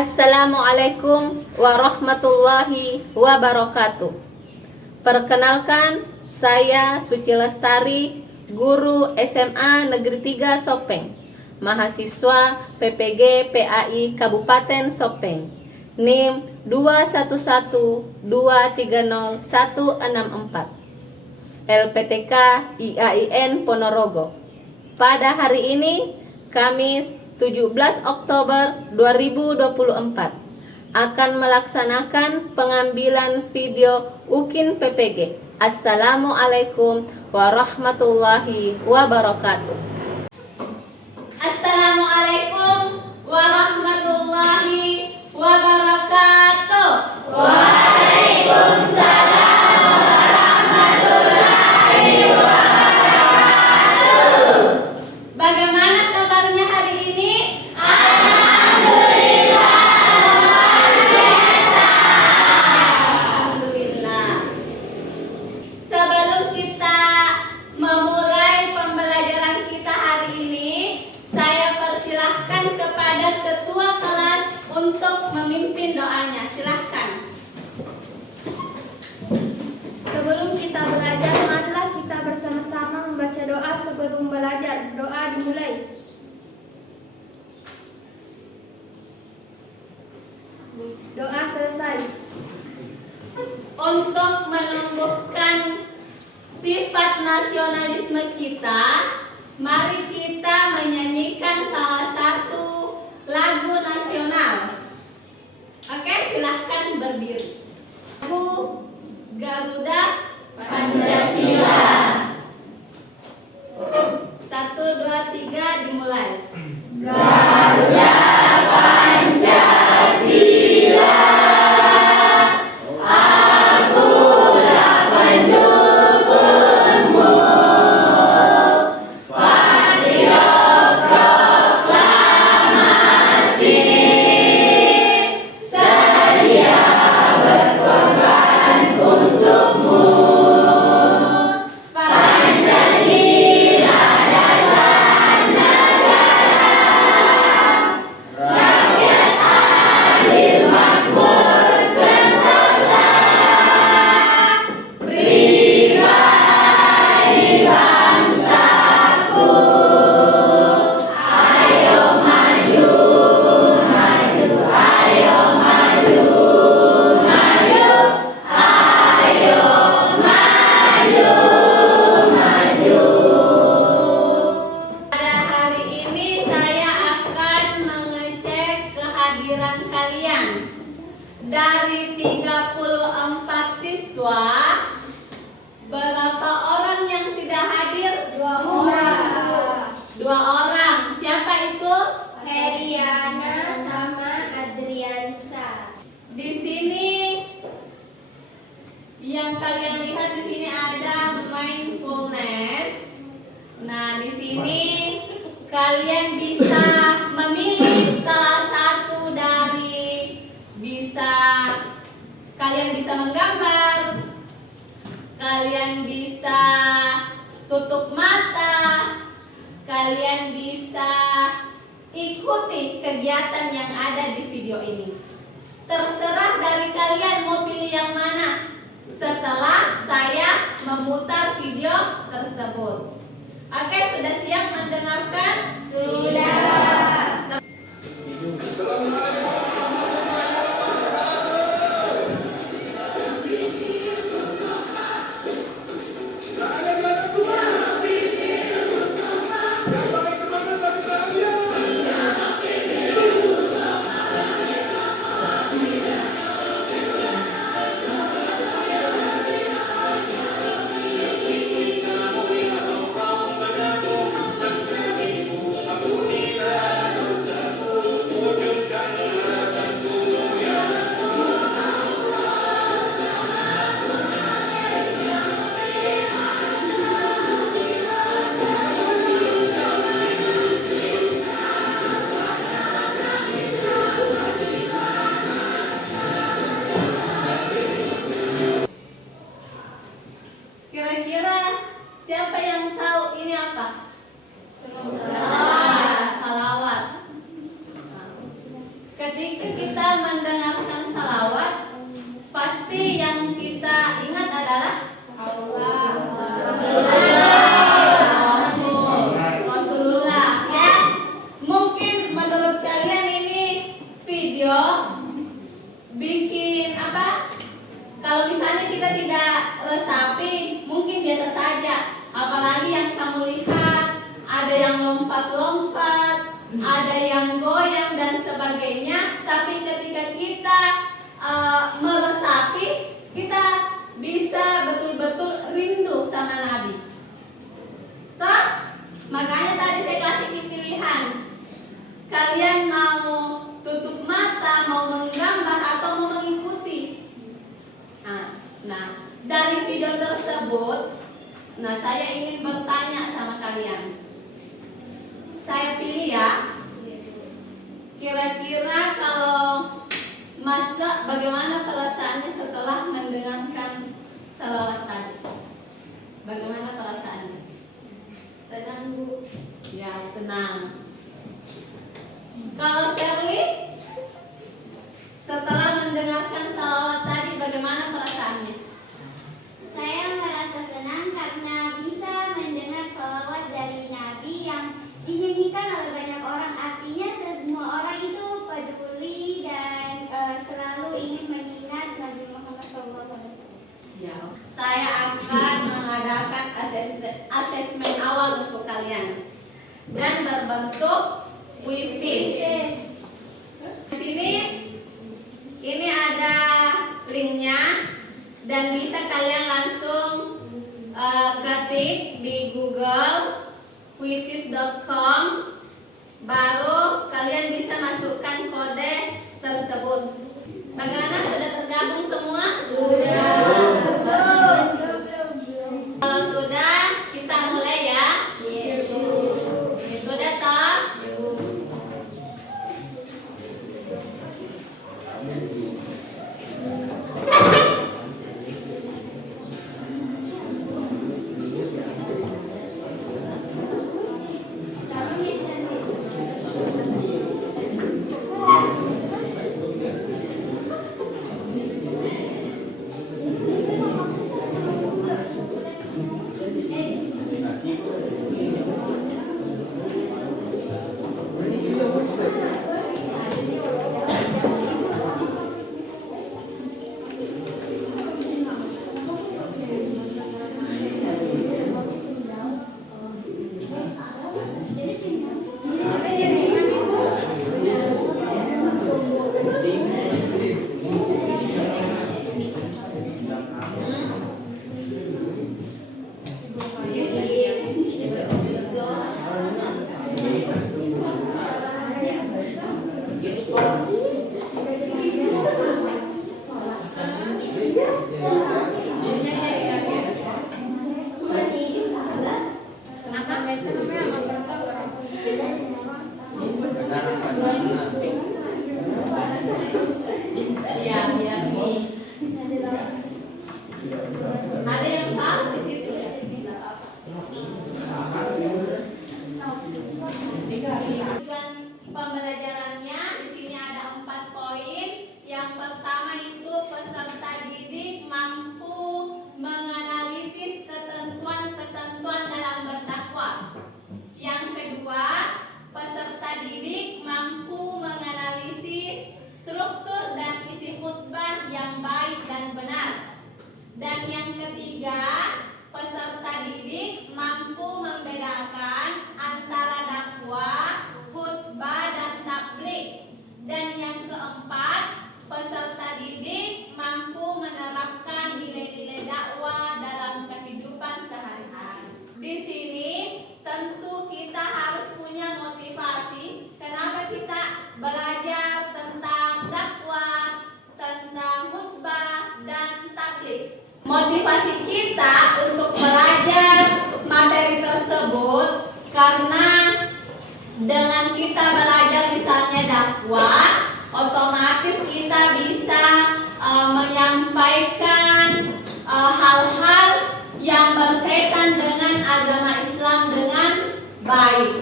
Assalamualaikum warahmatullahi wabarakatuh. Perkenalkan, saya Suci Lestari, guru SMA Negeri 3 Sopeng, mahasiswa PPG PAI Kabupaten Sopeng, NIM 211230164, LPTK IAIN Ponorogo. Pada hari ini, Kamis 17 Oktober 2024, akan melaksanakan pengambilan video UKIN PPG. Assalamualaikum warahmatullahi wabarakatuh. Assalamualaikum warahmatullahi wabarakatuh. Waalaikumsalam warahmatullahi wabarakatuh. Bagaimana kabarnya hari ini? Untuk memimpin doanya, silahkan. Sebelum kita belajar, marilah kita bersama-sama membaca doa sebelum belajar. Doa dimulai. Doa selesai. Untuk menumbuhkan sifat nasionalisme kita, mari kita menyanyikan salah satu lagu nasional. Oke, silahkan berdiri. Lagu Garuda Pancasila. 1, 2, 3, dimulai. Garuda Pancasila, aku pendukungmu. Patriot proklamasi, sedia berkorban untukmu. Pancasila dasar negara, rakyat adil makmur sentosa, pribadi bangsaku. Ayo maju, maju, ayo maju, maju, ayo maju, maju. Pada hari ini saya akan mengecek kehadiran kalian. Dari 34 siswa, berapa orang yang tidak hadir? 2 orang. 2 orang. Siapa itu? Heriana sama Adriansa. Di sini yang kalian lihat di sini ada mindfulness. Nah, di sini kalian bisa memilih salah satu dari kalian bisa menggambar, kalian bisa tutup mata, kalian bisa ikuti kegiatan yang ada di video ini. Terserah dari kalian mau pilih yang mana setelah saya memutar video tersebut. Oke, sudah siap mendengarkan? Sudah. lompat-lompat, ada yang goyang dan sebagainya. Tapi ketika kita meresapi, kita bisa betul-betul rindu sama Nabi. Toh? Makanya tadi saya kasih pilihan. Kalian mau tutup mata, mau menggambar atau mau mengikuti? Nah, dari video tersebut, saya ingin bertanya sama kalian. Saya pilih ya. Kira-kira kalau bagaimana perasaannya setelah mendengarkan salawat tadi? Bagaimana perasaannya? Tenang Bu. Ya, tenang. Kalau Sherly, setelah mendengarkan salawat tadi, bagaimana perasaannya? Saya merasa senang karena bisa mendengar salawat dari Nabi yang dinyanyikan oleh banyak orang. Artinya semua orang itu peduli dan selalu ingin mengingat Nabi Muhammad SAW. Ya, saya akan mengadakan asesmen awal untuk kalian dan berbentuk kuisis. Di sini ini ada linknya dan bisa kalian langsung ketik di Google quizzes.com, baru kalian bisa masukkan kode tersebut. Bagaimana, sudah tergabung semua? Kalau sudah, kita mulai ya. Sudah toh? Ya, biar nih. Ada yang salah di situ ya? Tujuan pembelajarannya di sini ada 4 poin. Yang pertama itu peserta didik mampu menganalisis ketentuan-ketentuan dalam bertakwa. Yang kedua, peserta didik mampu menganalisis struktur dan isi khutbah yang baik dan benar. Dan yang ketiga, peserta didik mampu membedakan antara dakwah, khutbah, dan tabligh. Dan yang keempat, peserta didik mampu menerapkan nilai-nilai dakwah dalam kehidupan sehari-hari. Di sini tentu kita harus punya motivasi. Kenapa kita belajar tentang dakwah, tentang khutbah, dan tabligh? Motivasi kita untuk belajar materi tersebut karena dengan kita belajar misalnya dakwah, otomatis kita bisa menyampaikan hal-hal yang berkaitan dengan agama Islam dengan baik.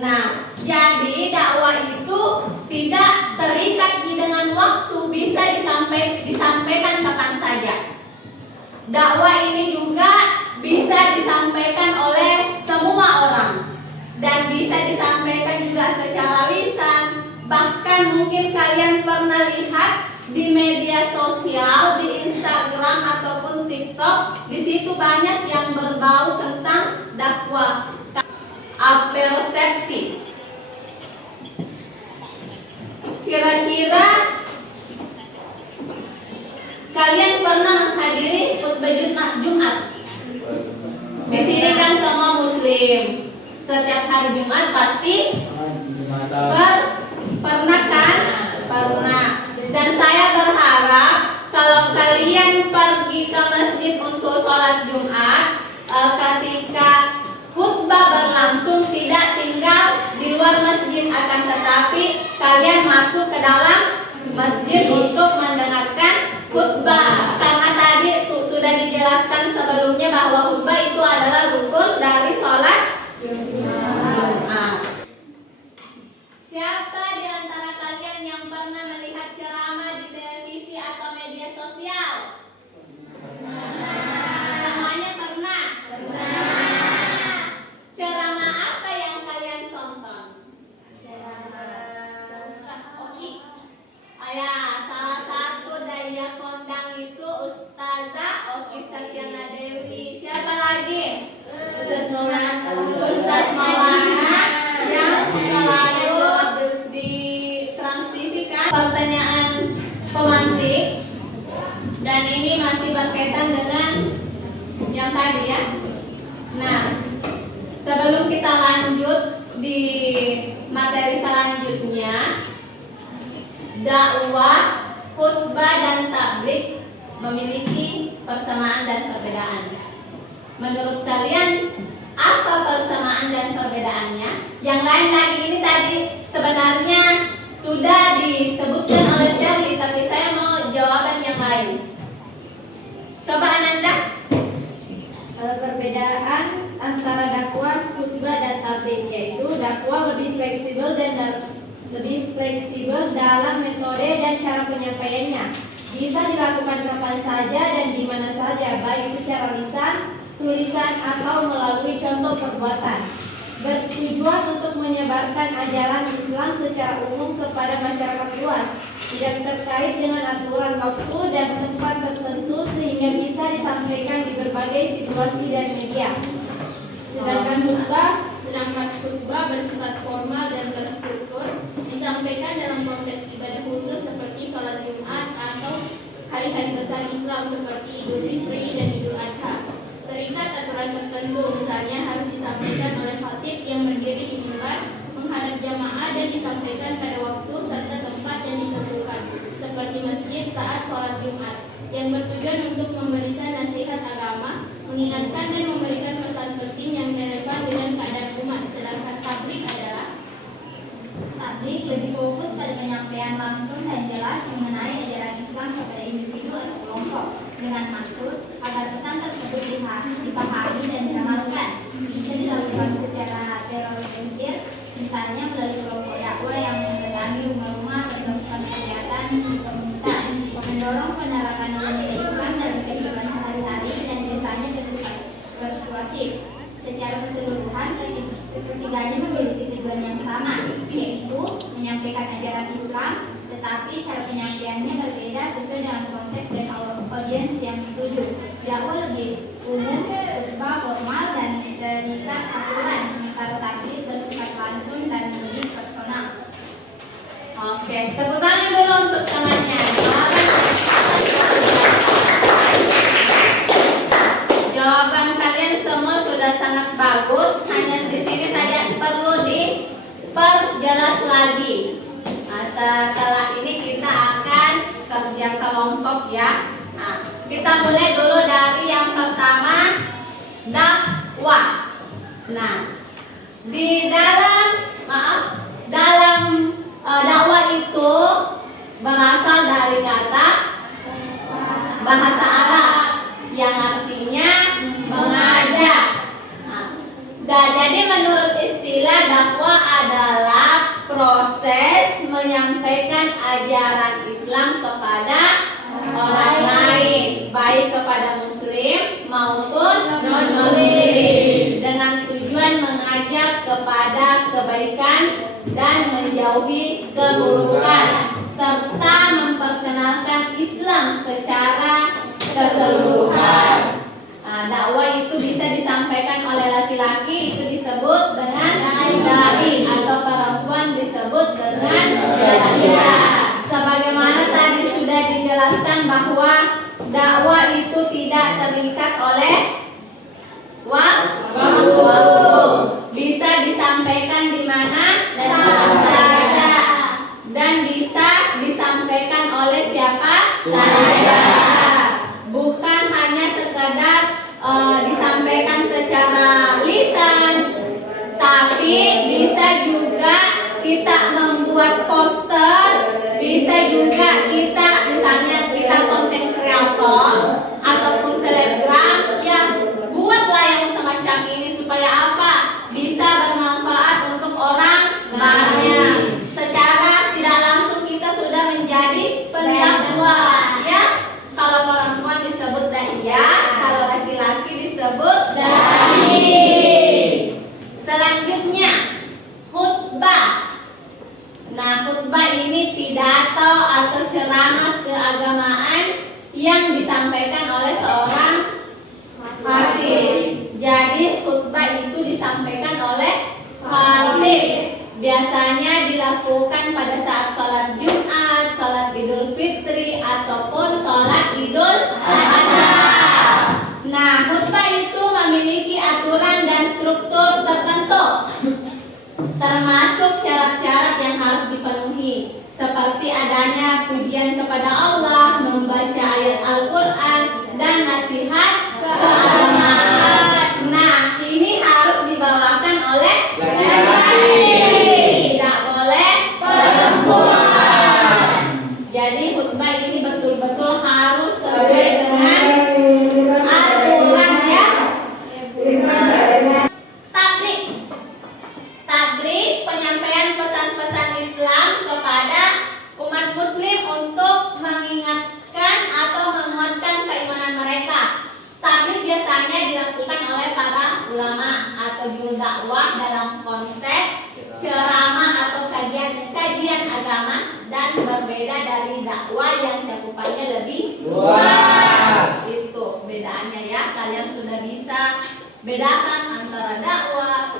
Nah, jadi dakwah itu tidak terikat dengan waktu, bisa disampaikan kapan saja. Dakwah ini juga bisa disampaikan oleh semua orang dan bisa disampaikan juga secara lisan. Bahkan mungkin kalian pernah lihat di media sosial, di Instagram ataupun TikTok, di situ banyak yang berbau tentang dakwah. Apel set Setiap hari Jumat pasti pernah kan? Pernah. Dan saya berharap kalau kalian pergi ke masjid untuk sholat Jumat, ketika khutbah berlangsung tidak tinggal di luar masjid, akan tetapi kalian masuk ke dalam masjid untuk mendengarkan khutbah. Karena tadi sudah dijelaskan sebelumnya bahwa khutbah itu adalah rukun dari sholat Jumat. Siapa di antara kalian yang pernah melihat ceramah di televisi atau media sosial? Semuanya pernah? Ceramah apa yang kalian tonton? Ceramah Ustaz Oki. Ya, salah satu daya kondang itu Ustazah Oki Sakyana Dewi. Siapa lagi? Ustaz Maulana yang selalu di Trans TV kan. Pertanyaan pemantik, dan ini masih berkaitan dengan yang tadi ya. Nah, sebelum kita lanjut di materi selanjutnya, dakwah, khutbah dan tabligh memiliki persamaan dan perbedaan. Menurut kalian apa persamaan dan perbedaannya? Yang lain lagi ini tadi sebenarnya sudah disebutkan oleh Shirley, tapi saya mau jawaban yang lain. Coba Ananda. Perbedaan antara dakwah, khutbah dan tabligh yaitu dakwah lebih fleksibel dalam metode dan cara penyampaiannya. Bisa dilakukan kapan saja dan di mana saja, baik secara lisan, tulisan atau melalui contoh perbuatan. Bertujuan untuk menyebarkan ajaran Islam secara umum kepada masyarakat luas, tidak terkait dengan aturan waktu dan tempat tertentu sehingga bisa disampaikan di berbagai situasi dan media. Sedangkan khutbah bersifat formal dan terstruktur, disampaikan dalam konteks ibadah khusus seperti sholat Jumat atau hari-hari besar Islam seperti Idul Fitri dan Idul Adha. Terikat aturan tertentu, misalnya harus disampaikan oleh khatib yang berdiri di mimbar menghadap jamaah dan disampaikan pada waktu serta tempat yang ditentukan, seperti masjid saat sholat Jumat, yang bertujuan untuk memberikan nasihat agama, mengingatkan dan memberikan pesan penting yang relevan dengan keadaan umat. Sedangkan tabligh adalah Tabligh lebih fokus pada penyampaian langsung dan jelas mengenai ajaran Islam kepada individu atau kelompok dengan maksud agar pesan tersebut dipahami dan diamalkan. Bisa dilakukan secara terorganisir, misalnya melalui kelompok dakwah yang mendatangi rumah-rumah dan melakukan kegiatan di komunitas, mendorong penerapan nilai Islam dalam kehidupan sehari-hari dan biasanya bersifat persuasif. Secara keseluruhan, ketiganya memiliki tujuan yang sama, yaitu menyampaikan ajaran Islam, tetapi cara penyampaiannya berbeda sesuai dengan konteks dan audiens yang dituju. Dakwah lebih umum, khutbah formal dan terikat aturan, sementara tabligh bersifat langsung dan lebih personal. Oke, tepuk tangan dulu untuk temannya. Jawaban kalian semua sudah sangat bagus. Hanya di sini tadi perlu diperjelas lagi. Nah, setelah ini kita akan kerja kelompok ya. Nah, kita mulai dulu dari yang pertama, dakwah. Nah, di dalam dakwah itu berasal dari kata bahasa Arab yang artinya mengajak. Nah, jadi menurut istilah dakwah adalah proses menyampaikan ajaran Islam kepada orang lain, baik kepada muslim maupun non-muslim, dengan tujuan mengajak kepada kebaikan dan menjauhi keburukan, serta memperkenalkan Islam secara keseluruhan. Nah, dakwah itu bisa disampaikan oleh laki-laki, itu disebut dengan dai, atau perempuan disebut dengan daiya. Sebagaimana tadi sudah dijelaskan bahwa dakwah itu tidak terikat oleh waktu, bisa bisa juga kita membuat poster, bisa juga kita misalnya kita konten kreator ataupun selebgram yang buatlah yang semacam ini supaya apa? Bisa bermanfaat untuk orang banyak. Secara tidak langsung kita sudah menjadi pendakwah, ya. Kalau perempuan disebut daiyah, kalau laki-laki disebut dai. Selanjutnya khutbah. Nah, khutbah ini pidato atau ceramah keagamaan yang disampaikan oleh seorang khatib. Jadi khutbah itu disampaikan oleh khatib. Biasanya dilakukan pada saat sholat Jumat, sholat Idul Fitri, ataupun sholat Idul Adha. Nah, khutbah itu memiliki aturan dan struktur tertentu, termasuk syarat-syarat yang harus dipenuhi, seperti adanya pujian kepada Allah, membaca ayat Al-Quran, dan nasihat keagamaan. Nah, ini harus dibawakan oleh laki-laki, tidak boleh perempuan. Jadi khutbah ini betul-betul harus sesuai dengan aturan, ya. Tabligh, penyampaian pesan-pesan Islam kepada umat muslim untuk mengingatkan atau menguatkan keimanan mereka. Tabligh biasanya dilakukan oleh para ulama atau juru dakwah dalam konteks ceramah atau kajian agama, dan berbeda dari dakwah yang cakupannya lebih luas. Itu bedaannya, ya. Kalian sudah bisa bedakan antara dakwah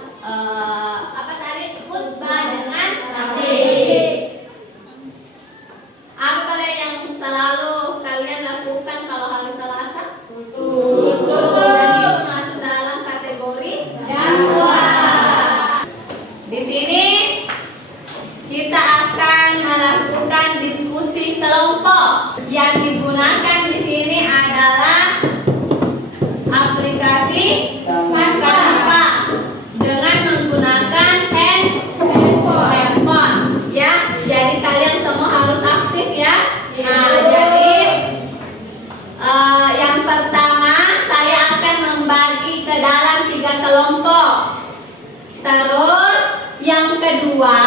khutbah dengan tabligh. Apa yang selalu kalian lakukan kalau hari Selasa? Duduk. Dan itu masuk dalam kategori dakwah. Di sini kita akan melakukan diskusi kelompok. Yang digunakan di sini adalah aplikasi Canva dengan menggunakan handphone, ya. Jadi kalian semua harus aktif, ya. Nah, jadi yang pertama saya akan membagi ke dalam 3 kelompok. Terus yang kedua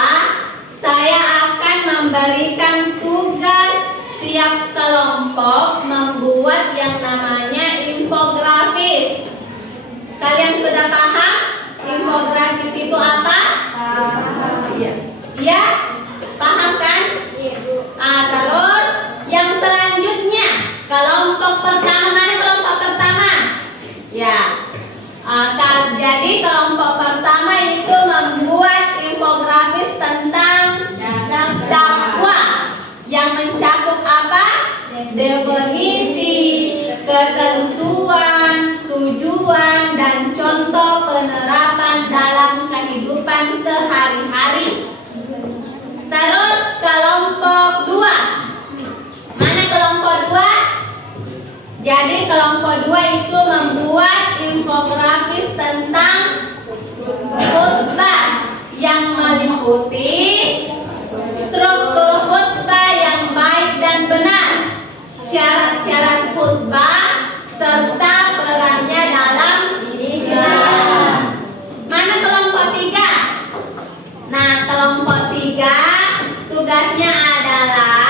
saya akan memberikan tugas setiap kelompok membuat yang namanya infografis. Kalian sudah paham infografis itu apa? Iya. Iya? Paham kan? Iya, Bu. Terus yang selanjutnya kelompok pertama, mana kelompok pertama? Ya. Jadi kelompok pertama itu membuat infografis tentang dakwah yang mencakup apa? Definisi, ketentuan, tujuan, dan contoh penerapan dalam kehidupan sehari-hari. Terus kelompok 2. Mana kelompok 2? Jadi kelompok 2 itu membuat infografis tentang khutbah yang meliputi struktur khutbah yang baik dan benar, syarat-syarat khutbah, serta perannya dalam Islam. Mana kelompok 3? Nah, kelompok 3 tugasnya adalah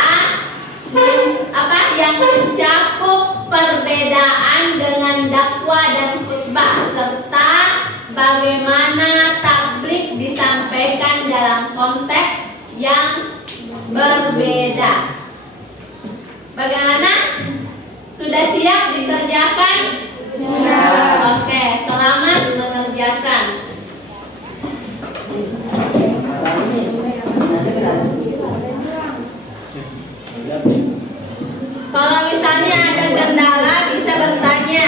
yang mencakup perbedaan dengan dakwah dan khutbah, serta bagaimana tabligh disampaikan dalam konteks yang berbeda. Bagaimana? Sudah siap dikerjakan? Sudah. Oke, selamat mengerjakan. Kalau misalnya ada kendala bisa bertanya.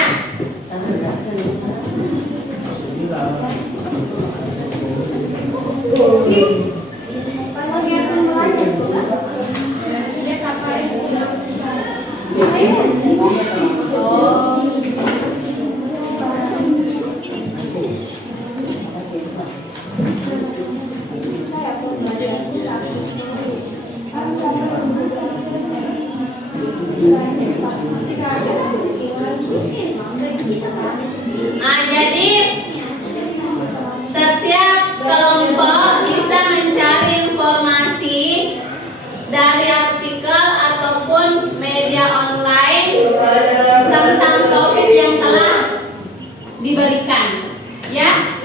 Nah, jadi setiap kelompok bisa mencari informasi dari artikel ataupun media online tentang topik yang telah diberikan, ya.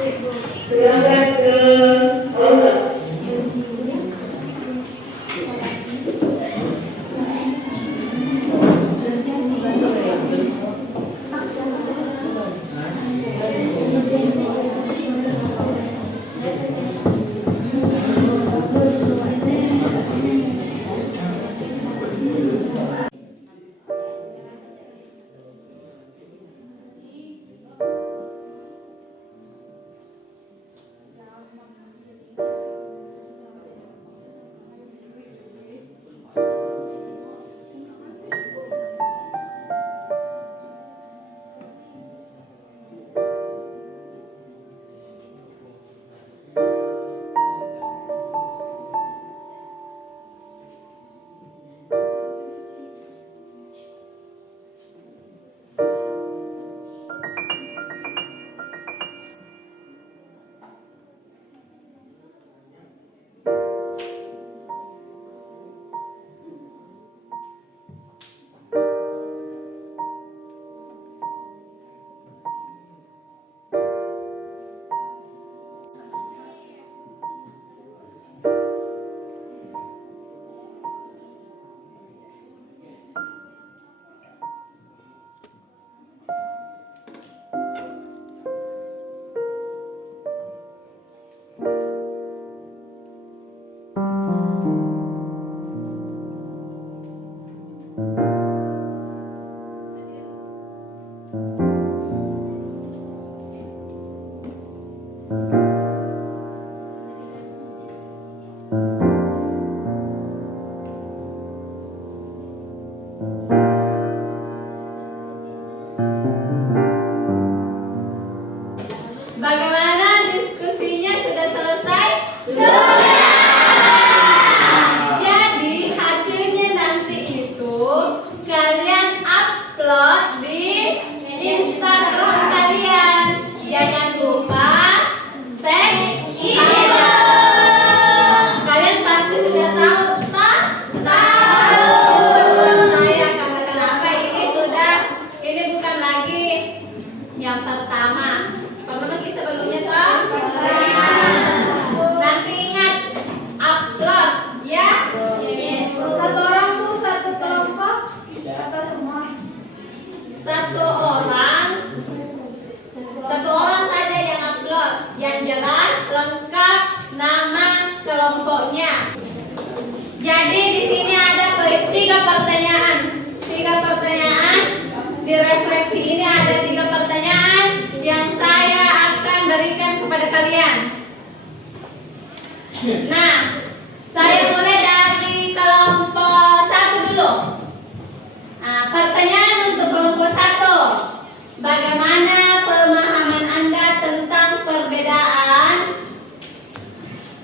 Bagaimana diskusinya, sudah selesai? Sudah. Jadi hasilnya nanti itu kalian upload di Instagram kalian. Jangan lupa tag saya. Kalian pasti sudah tahu, saya karena kenapa ini bukan lagi yang pertama. Sebelumnya toh, nanti ingat upload ya. Satu orang tuh satu kelompok atau semua? Satu orang saja yang upload, yang jelas lengkap nama kelompoknya. Jadi di sini ada 3 pertanyaan. 3 pertanyaan di refleksi ini ada 3 pertanyaan yang saya akan berikan kepada kalian. Nah, saya mulai dari kelompok 1 dulu. Nah, pertanyaan untuk kelompok 1. Bagaimana pemahaman Anda tentang perbedaan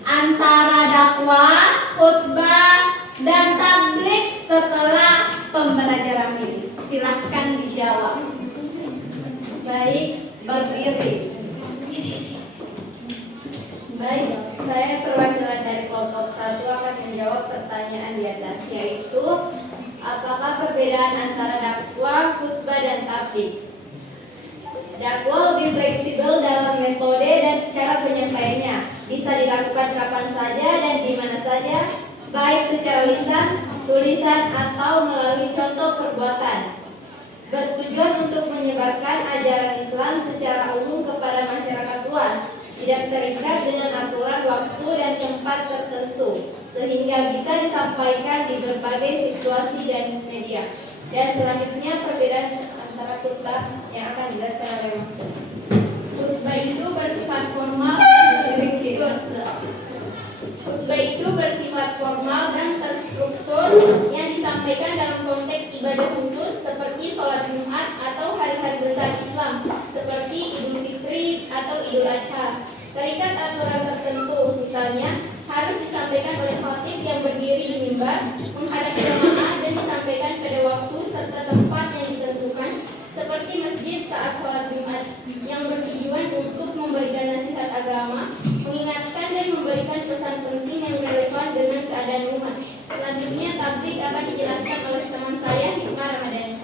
antara dakwah, khutbah, dan tabligh setelah pembelajaran ini? Silahkan dijawab. Baik, berdiri. Baik, saya perwakilan dari kelompok 1 akan menjawab pertanyaan di atas, yaitu apakah perbedaan antara dakwah, khutbah, dan tabligh? Dakwah lebih fleksibel dalam metode dan cara penyampaiannya. Bisa dilakukan kapan saja dan di mana saja, baik secara lisan, tulisan, atau melalui contoh perbuatan. Bertujuan untuk menyebarkan ajaran Islam secara umum kepada masyarakat luas, tidak terikat dengan aturan waktu dan tempat tertentu, sehingga bisa disampaikan di berbagai situasi dan media. Dan selanjutnya perbedaan antara khutbah yang akan dijelaskan oleh Mas. Khutbah itu bersifat formal. Khutbah itu bersifat formal dan terstruktur yang disampaikan dalam konteks ibadah khusus seperti sholat Jumat atau hari-hari besar Islam seperti Idul Fitri atau Idul Adha. Terikat aturan tertentu, misalnya harus disampaikan oleh khatib yang berdiri di mimbar menghadap jemaah dan disampaikan pada waktu saat sholat Jumat yang bertujuan untuk memberikan nasihat agama, mengingatkan dan memberikan pesan penting yang relevan dengan keadaan umat. Selanjutnya tablik akan dijelaskan oleh teman saya Hikmah Ramadhani.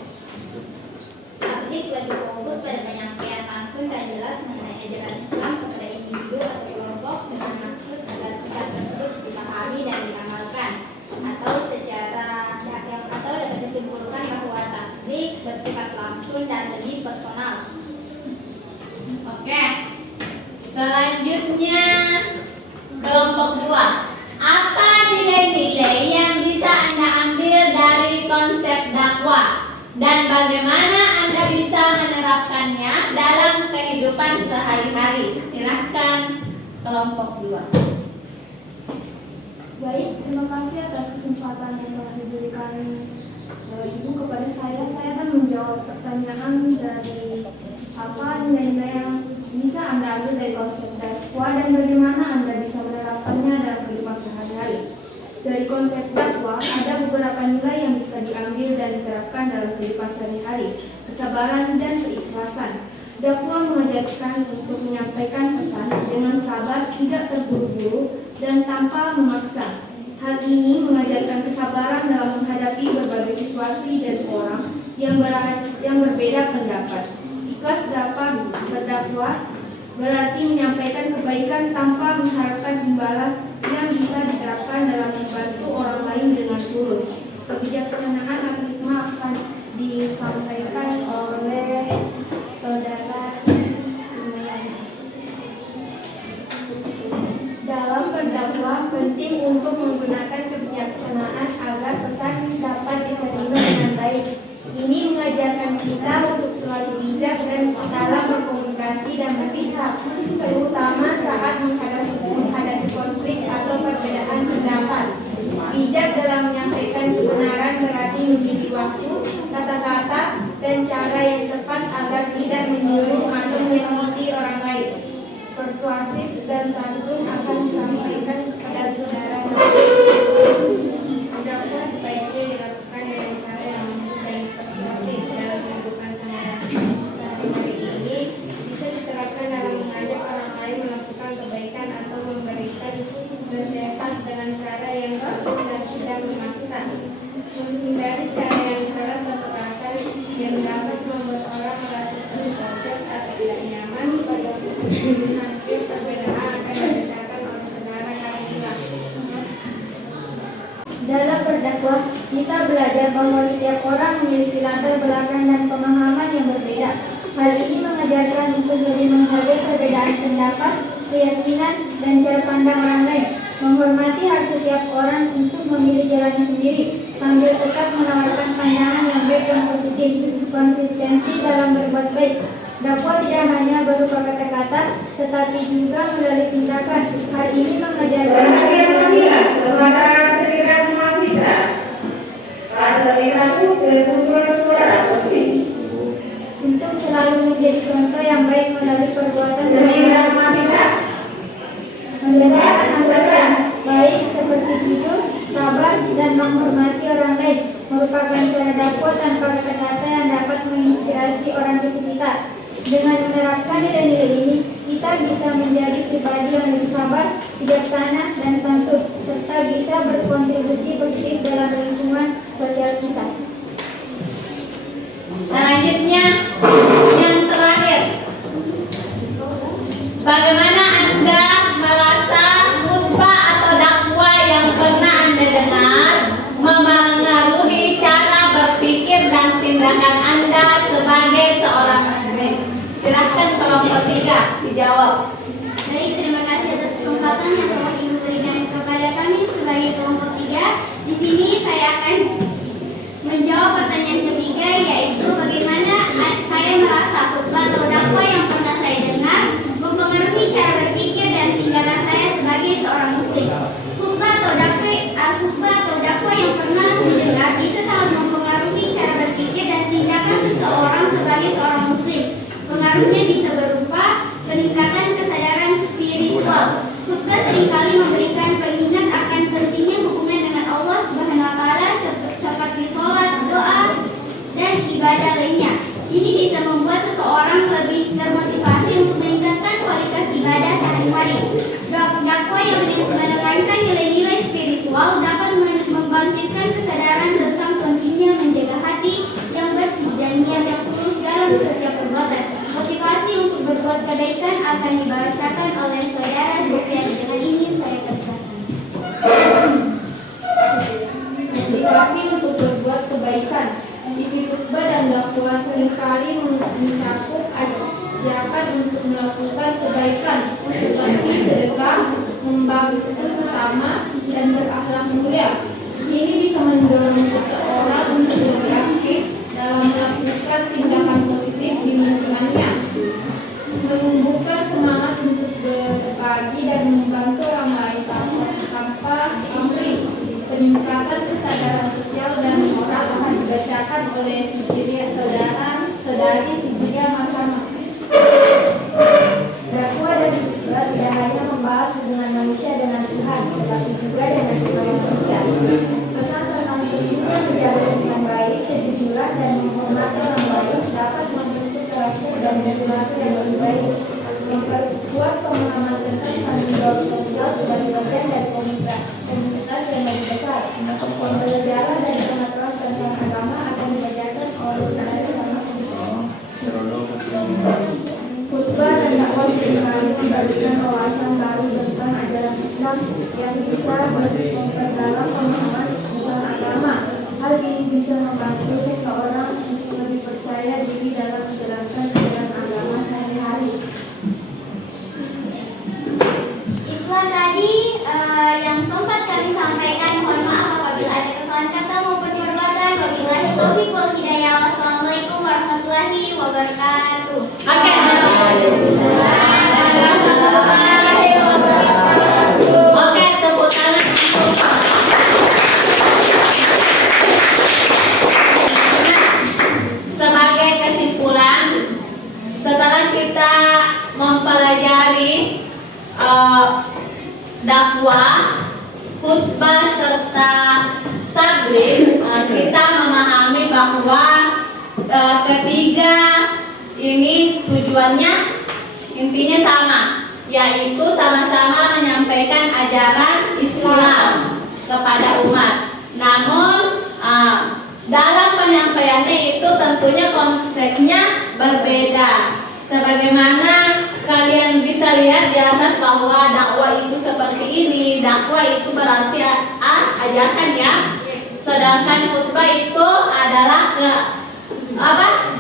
Tablik lebih fokus pada penyampaian langsung dan jelas mengenai ajaran Islam kepada individu atau kelompok dengan maksud agar pesan tersebut dipahami dan diamalkan, atau dapat disimpulkan bahwa tablik bersifat langsung dan lebih personal. Oke. Selanjutnya kelompok 2. Apa nilai-nilai yang bisa Anda ambil dari konsep dakwah dan bagaimana Anda bisa menerapkannya dalam kehidupan sehari-hari? Silahkan kelompok 2. Baik, terima kasih atas kesempatan yang telah diberikan Ibu kepada saya. Saya akan menjawab pertanyaan dari apa nilai-nilai yang bisa Anda ambil dari konsep dakwah dan bagaimana Anda bisa menerapkannya dalam kehidupan sehari-hari. Dari konsep dakwah ada beberapa nilai yang bisa diambil dan diterapkan dalam kehidupan sehari-hari: kesabaran dan keikhlasan. Dakwah mengajarkan untuk menyampaikan pesan dengan sabar, tidak terburu-buru, dan tanpa memaksa. Hal ini mengajarkan kesabaran dalam menghadapi berbagai situasi dan orang yang berbeda pendapat. Ikhlas dapat berdakwah berarti menyampaikan kebaikan tanpa mengharapkan imbalan yang bisa diterapkan dalam membantu orang lain dengan tulus. Kebijaksanaan atau hikmah akan disampaikan oleh saudara Himayani. Dalam berdakwah penting untuk menggunakan kebijaksanaan agar pesan dapat diterima dengan baik. Ini mengajarkan kita untuk selalu bijak dan dalam berkomunikasi dan berpihak, terutama saat menghadapi konflik atau perbedaan pendapat. Bijak dalam menyampaikan kebenaran berarti memilih waktu, kata-kata, dan cara yang tepat agar tidak menyinggung atau menyakiti orang lain. Persuasif dan santun akan disampaikan kepada saudara. Dakwah sebaiknya dilakukan dengan cara yang mudah dan persuasif dalam kehidupan sehari-hari ini bisa diterapkan dalam mengajak orang lain melakukan kebaikan atau memberikan nasihat dengan cara yang santun dan tidak memaksa. Menghindari cara yang keras atau kasar yang dapat membuat orang merasa terjebak atau tidak nyaman pada hampir perbedaan akan dibicarakan oleh saudara Kamila. Dalam berdakwah, kita belajar bahwa setiap orang memiliki latar belakang dan pemahaman yang berbeda. Hal ini mengajarkan untuk lebih menghargai perbedaan pendapat, keyakinan, dan cara pandang orang lain. Menghormati hak setiap orang untuk memilih jalannya sendiri, sambil tetap menawarkan pandangan yang baik dan positif. Konsistensi dalam berbuat baik. Dakwah tidak hanya berupa kata-kata, tetapi juga melalui tindakan. Hal ini mengajarkan untuk selalu menjadi contoh yang baik melalui perbuatan mendengarkan nasihat baik seperti jujur, sabar, dan menghormati orang lain merupakan cara dakwah tanpa kata-kata yang dapat menginspirasi orang di sekitar. Dengan menerapkan nilai-nilai ini, kita bisa menjadi pribadi yang lebih sabar, bijaksana, dan santun, serta bisa berkontribusi positif dalam lingkungan sosial kita. Selanjutnya yang terakhir, bagaimana Anda merasa khutbah atau dakwah yang pernah Anda dengar memengaruhi cara berpikir dan tindakan Anda sebagai seorang muslim? Silahkan kelompok 3 dijawab. Baik, terima kasih atas kesempatan yang telah Ibu berikan kepada kami sebagai kelompok 3. Di sini saya akan menjawab pertanyaan ketiga, yaitu bagaimana saya merasa khutbah atau dakwah yang pernah saya dengar mempengaruhi cara berpikir dan tindakan saya sebagai seorang muslim. Khutbah atau dakwah yang pernah didengar bisa sangat mempengaruhi cara berpikir dan tindakan seseorang sebagai seorang muslim. Pengaruhnya bisa berupa peningkatan kesadaran untuk sesama dan berakhlak mulia. Ini bisa mendorong seseorang untuk lebih aktif dalam melakukan tindakan positif di lingkungannya, menumbuhkan semangat untuk berbagi dan membantu orang lain tanpa pamrih. Peningkatan kesadaran sosial dan moral akan dibacakan oleh saudari Sibiria Marhana. Dakwah dan Islam tidak hanya membahas hubungan manusia dengan Tuhan, tetapi juga dengan sesama manusia. Pesan tentang prinsipnya menjaga hubungan baik, kejujuran, dan menghormati orang lain dapat membentuk karakter dan perilaku yang lebih baik, memperkuat pemahaman tentang tanggung jawab sosial sebagai bagian dari komunitas yang lebih besar. Pembelajaran dan pengetahuan tentang agama akan diajarkan oleh saudara sama khutbah dan dakwah seringkali memberikan wawasan baru tentang ajaran Islam yang bisa memperdalam pemahaman tentang agama. Hal ini bisa membantu seseorang lebih percaya diri dalam menjalankan ajaran agama sehari-hari. Itulah tadi yang sempat kami sampaikan. Mohon maaf apabila ada kesalahan kata maupun perbuatan. Wabillahi taufiq wal hidayah. Wassalamualaikum warahmatullahi wabarakatuh. Oke. Oke, tepuk tangan. Sebagai kesimpulan, setelah kita mempelajari dakwah, khutbah serta tabligh, kita memahami bahwa ketiga ini tujuannya intinya sama, yaitu sama-sama menyampaikan ajaran Islam kepada umat. Namun dalam penyampaiannya itu tentunya konteksnya berbeda. Sebagaimana kalian bisa lihat di atas bahwa dakwah itu seperti ini, dakwah itu berarti ajarkan ya. Sedangkan khutbah itu adalah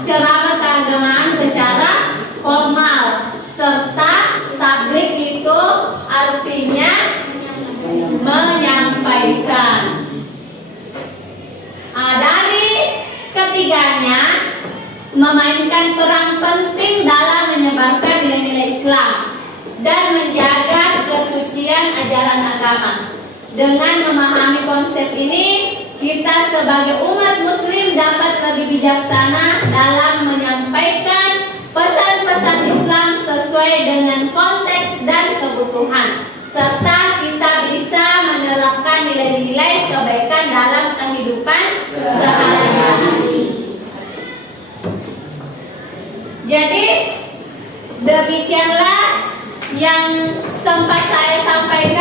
ceramah keagamaan secara formal, serta tabligh itu artinya menyampaikan. Dari ketiganya memainkan peran penting dalam menyebarkan nilai-nilai Islam dan menjaga kesucian ajaran agama. Dengan memahami konsep ini, kita sebagai umat muslim dapat lebih bijaksana dalam menyampaikan pesan-pesan Islam sesuai dengan konteks dan kebutuhan, serta kita bisa menerapkan nilai-nilai kebaikan dalam kehidupan sehari-hari. Jadi demikianlah yang sempat saya sampaikan